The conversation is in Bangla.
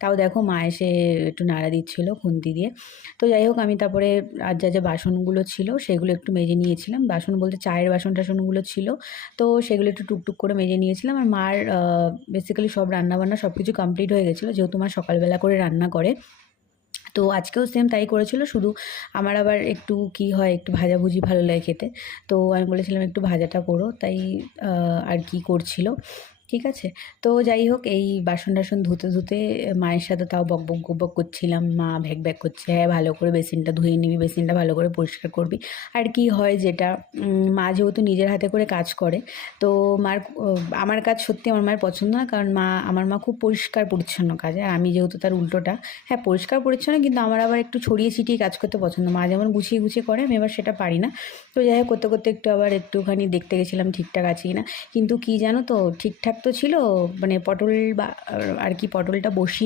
তাও দেখো মা এসে একটু নাড়া দিচ্ছিলো খুন্তি দিয়ে। তো যাই হোক আমি তারপরে আর যা বাসনগুলো ছিল সেগুলো একটু মেজে নিয়েছিলাম। বাসন বলতে চায়ের বাসন-টাসনগুলো ছিল, তো সেগুলো একটু টুকটুক করে মেজে নিয়েছিলাম। আর মার বেসিক্যালি সব রান্নাবান্না সব কিছু কমপ্লিট হয়ে গেছিলো, যেহেতু মা সকালবেলা করে রান্না করে। তো আজকেও সেম তাই করেছিল, শুধু আমার আবার একটু কি হয়, একটু ভাজাভুজি ভালো লাগে খেতে। তো আমি বলেছিলাম একটু ভাজাটা করো, তাই আর কি করছিল। ঠিক আছে? তো যাই হোক এই বাসন-টাসন ধুতে মায়ের সাথে তাও বকবক করছিলাম। মা ভ্যাক করছে, "হ্যাঁ, ভালো করে বেসিনটা ধুয়ে নিবি, বেসিনটা ভালো করে পরিষ্কার করবি।" আর কি হয় যেটা, মা যেহেতু নিজের হাতে করে কাজ করে, তো মার আমার কাজ সত্যি আমার মায়ের পছন্দ না। কারণ আমার মা খুব পরিষ্কার পরিচ্ছন্ন কাজে, আর আমি যেহেতু তার উল্টোটা। হ্যাঁ, পরিষ্কার পরিচ্ছন্ন, কিন্তু আমার আবার একটু ছড়িয়ে ছিটিয়ে কাজ করতে পছন্দ। মা যেমন গুছিয়ে করে, আমি আবার সেটা পারি না। তো যাই হোক করতে একটুখানি দেখতে গেছিলাম ঠিকঠাক আছে কিনা। কিন্তু কি জানো তো, ঠিকঠাক তো ছিল, মানে পটল বা আর কি পটলটা বসিয়ে